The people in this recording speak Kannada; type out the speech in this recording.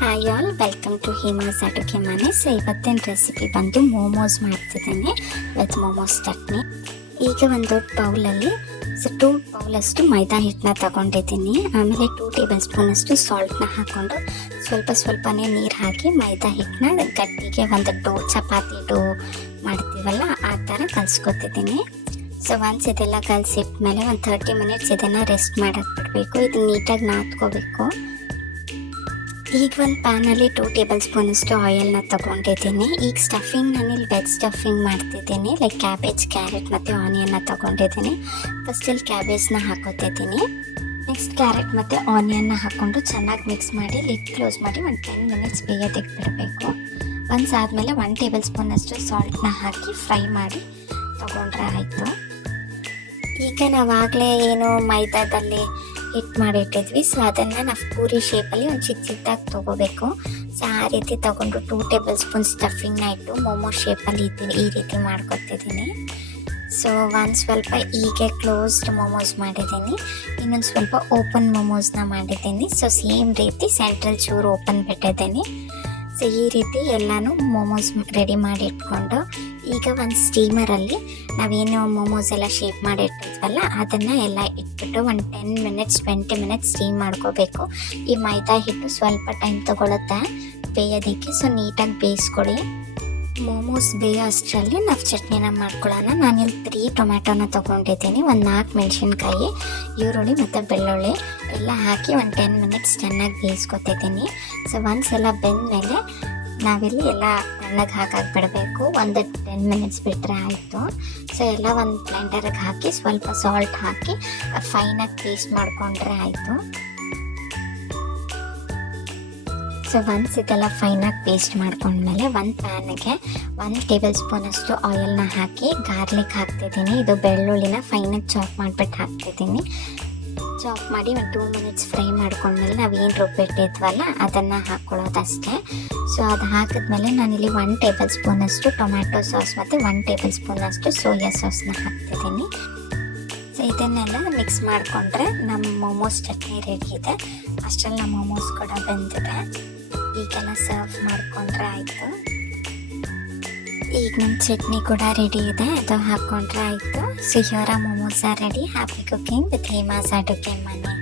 Hi all, welcome to Hema's ಅಡುಗೆ ಮನೆ. ಸೊ ಇವತ್ತಿನ ರೆಸಿಪಿ ಬಂದು ಮೋಮೋಸ್ ಮಾಡ್ತಿದ್ದೇನೆ, ವೆಜ್ ಮೋಮೋಸ್ ಚಟ್ನಿ. ಈಗ ಒಂದು ದೊಡ್ಡ ಬೌಲಲ್ಲಿ 2 ಬೌಲಷ್ಟು ಮೈದಾ ಹಿಟ್ಟನ್ನ ತಗೊಂಡಿದ್ದೀನಿ. ಆಮೇಲೆ 2 ಟೇಬಲ್ ಸ್ಪೂನಷ್ಟು ಸಾಲ್ಟ್ನ ಹಾಕ್ಕೊಂಡು ಸ್ವಲ್ಪನೇ ನೀರು ಹಾಕಿ ಮೈದಾ ಹಿಟ್ಟನ್ನ ಗಟ್ಟಿಗೆ ಒಂದು ಚಪಾತಿ ಡೋ ಮಾಡ್ತೀವಲ್ಲ ಆ ಥರ ಕಲಿಸ್ಕೊತಿದ್ದೀನಿ. ಸೊ ಒನ್ಸ್ ಇದೆಲ್ಲ ಕಲಸಿಟ್ಮೇಲೆ ಒಂದು 30 ಮಿನಿಟ್ಸ್ ಇದನ್ನು ರೆಸ್ಟ್ ಮಾಡೋಕ್ಕೆ ಬಿಡಬೇಕು. ಇದು ನೀಟಾಗಿ ನಾದ್ಕೋಬೇಕು. ಈಗ ಒಂದು ಪ್ಯಾನಲ್ಲಿ 2 ಟೇಬಲ್ ಸ್ಪೂನಷ್ಟು ಆಯಿಲ್ನ ತೊಗೊಂಡಿದ್ದೀನಿ. ಈಗ ಸ್ಟಫಿಂಗ್ ನಾನಿಲ್ಲಿ ವೆಜ್ ಸ್ಟಫಿಂಗ್ ಮಾಡ್ತಿದ್ದೀನಿ. ಲೈಕ್ ಕ್ಯಾಬೇಜ್, ಕ್ಯಾರೆಟ್ ಮತ್ತು ಆನಿಯನ್ನ ತೊಗೊಂಡಿದ್ದೀನಿ. ಫಸ್ಟ್ ಇಲ್ಲಿ ಕ್ಯಾಬೇಜ್ನ ಹಾಕೋತಿದ್ದೀನಿ. ನೆಕ್ಸ್ಟ್ ಕ್ಯಾರೆಟ್ ಮತ್ತು ಆನಿಯನ್ನ ಹಾಕ್ಕೊಂಡು ಚೆನ್ನಾಗಿ ಮಿಕ್ಸ್ ಮಾಡಿ ಲಿಡ್ ಕ್ಲೋಸ್ ಮಾಡಿ ಒಂದು 10 ಮಿನಿಟ್ಸ್ ಬೇಯೋದಕ್ಕೆ ಬಿಡಬೇಕು. ಒನ್ಸ್ ಆದಮೇಲೆ 1 ಟೇಬಲ್ ಸ್ಪೂನಷ್ಟು ಸಾಲ್ಟ್ನ ಹಾಕಿ ಫ್ರೈ ಮಾಡಿ ತೊಗೊಂಡ್ರೆ ಆಯಿತು. ಈಗ ನಾವಾಗಲೇ ಏನು ಮೈದಾದಲ್ಲಿ ಹಿಟ್ಟು ಮಾಡಿಟ್ಟಿದ್ವಿ, ಸೊ ಅದನ್ನು ನಾವು ಪೂರಿ ಶೇಪಲ್ಲಿ ಒಂದು ಚಿಕ್ಕದಾಗಿ ತೊಗೋಬೇಕು. ಸೊ ಆ ರೀತಿ ತೊಗೊಂಡು 2 ಟೇಬಲ್ ಸ್ಪೂನ್ ಸ್ಟಫಿಂಗ್ನ ಇಟ್ಟು ಮೋಮೋ ಶೇಪಲ್ಲಿ ಈ ರೀತಿ ಮಾಡ್ಕೊತಿದ್ದೀನಿ. ಸೊ ಒಂದು ಸ್ವಲ್ಪ ಹೀಗೆ ಕ್ಲೋಸ್ಡ್ ಮೋಮೋಸ್ ಮಾಡಿದ್ದೀನಿ, ಇನ್ನೊಂದು ಸ್ವಲ್ಪ ಓಪನ್ ಮೋಮೋಸ್ನ ಮಾಡಿದ್ದೀನಿ. ಸೊ ಸೇಮ್ ರೀತಿ ಸೆಂಟ್ರಲ್ ಚೂರು ಓಪನ್ ಬಿಟ್ಟಿದ್ದೀನಿ. ಸೊ ಈ ರೀತಿ ಎಲ್ಲನೂ ಮೋಮೋಸ್ ರೆಡಿ ಮಾಡಿ ಇಟ್ಕೊಂಡು ಈಗ ಒಂದು ಸ್ಟೀಮರಲ್ಲಿ ನಾವೇನು ಮೋಮೋಸ್ ಎಲ್ಲ ಶೇಪ್ ಮಾಡಿ ಇಟ್ಟಿದ್ವಲ್ಲ ಅದನ್ನು ಎಲ್ಲ ಇಟ್ಬಿಟ್ಟು ಒಂದು 10 ಮಿನಿಟ್ಸ್ 20 ಮಿನಿಟ್ಸ್ ಸ್ಟೀಮ್ ಮಾಡ್ಕೋಬೇಕು. ಈ ಮೈದಾ ಹಿಟ್ಟು ಸ್ವಲ್ಪ ಟೈಮ್ ತೊಗೊಳುತ್ತೆ ಬೇಯೋದಕ್ಕೆ, ಸೊ ನೀಟಾಗಿ ಬೇಯಿಸ್ಕೊಳ್ಳಿ. ಮೋಮೋಸ್ ಬೇಯೋ ಅಷ್ಟರಲ್ಲಿ ನಾವು ಚಟ್ನಿನ ಮಾಡ್ಕೊಳ್ಳೋಣ. ನಾನಿಲ್ಲಿ 3 ಟೊಮ್ಯಾಟೋನ ತೊಗೊಂಡಿದ್ದೀನಿ, ಒಂದು 4 ಮೆಣಸಿನ್ಕಾಯಿ, ಈರುಳ್ಳಿ ಮತ್ತು ಬೆಳ್ಳುಳ್ಳಿ ಎಲ್ಲ ಹಾಕಿ ಒಂದು 10 ಮಿನಿಟ್ಸ್ ಚೆನ್ನಾಗಿ ಬೇಯಿಸ್ಕೊತಿದ್ದೀನಿ. ಸೊ ಒನ್ಸ್ ಎಲ್ಲ ಬೆಂದಮೇಲೆ ನಾವಿಲ್ಲಿ ಎಲ್ಲ ತಣ್ಣಗೆ ಹಾಕಕ್ಕೆ ಬಿಡಬೇಕು. ಒಂದು 10 ಮಿನಿಟ್ಸ್ ಬಿಟ್ಟರೆ ಆಯಿತು. ಸೊ ಎಲ್ಲ ಒಂದು ಬ್ಲೆಂಡರ್ಗೆ ಹಾಕಿ ಸ್ವಲ್ಪ ಸಾಲ್ಟ್ ಹಾಕಿ ಫೈನಾಗಿ ಪೇಸ್ಟ್ ಮಾಡಿಕೊಂಡ್ರೆ ಆಯಿತು. ಸೊ ಒನ್ಸ್ ಇದೆಲ್ಲ ಫೈನಾಗಿ ಪೇಸ್ಟ್ ಮಾಡ್ಕೊಂಡ್ಮೇಲೆ ಒಂದು ಪ್ಯಾನ್ಗೆ 1 ಟೇಬಲ್ ಸ್ಪೂನಷ್ಟು ಆಯಿಲ್ನ ಹಾಕಿ ಗಾರ್ಲಿಕ್ ಹಾಕ್ತಿದ್ದೀನಿ. ಇದು ಬೆಳ್ಳುಳ್ಳಿನ ಫೈನಾಗಿ ಚಾಪ್ ಮಾಡಿಬಿಟ್ಟು ಹಾಕ್ತಿದ್ದೀನಿ. ಚಾಪ್ ಮಾಡಿ ಒಂದು 2 ಮಿನಿಟ್ಸ್ ಫ್ರೈ ಮಾಡ್ಕೊಂಡ್ಮೇಲೆ ನಾವೇನು ರುಬ್ಬಿಟ್ಟಿದ್ವಲ್ಲ ಅದನ್ನು ಹಾಕ್ಕೊಳ್ಳೋದಷ್ಟೇ. ಸೊ ಅದು ಹಾಕಿದ್ಮೇಲೆ ನಾನಿಲ್ಲಿ 1 ಟೇಬಲ್ ಸ್ಪೂನಷ್ಟು ಟೊಮ್ಯಾಟೊ ಸಾಸ್ ಮತ್ತು 1 ಟೇಬಲ್ ಸ್ಪೂನಷ್ಟು ಸೋಯಾ ಸಾಸ್ನ ಹಾಕ್ತಿದ್ದೀನಿ. ಸೊ ಇದನ್ನೆಲ್ಲ ಮಿಕ್ಸ್ ಮಾಡಿಕೊಂಡ್ರೆ ನಮ್ಮ ಮೋಮೋಸ್ ಚಟ್ನಿ ರೆಡಿ ಇದೆ. ಅಷ್ಟರಲ್ಲಿ ನಮ್ಮ ಮೋಮೋಸ್ ಕೂಡ ಬೆಂದಿದೆ. ಈಗೆಲ್ಲ ಸರ್ವ್ ಮಾಡಿಕೊಂಡ್ರೆ ಆಯಿತು. ಈಗ ನಮ್ಮ ಚಟ್ನಿ ಕೂಡ ರೆಡಿ ಇದೆ, ಅದು ಹಾಕ್ಕೊಂಡ್ರೆ ಆಯಿತು. So here momos are ready. Happy cooking with Hema's ಅಡುಗೆ ಮನೆ.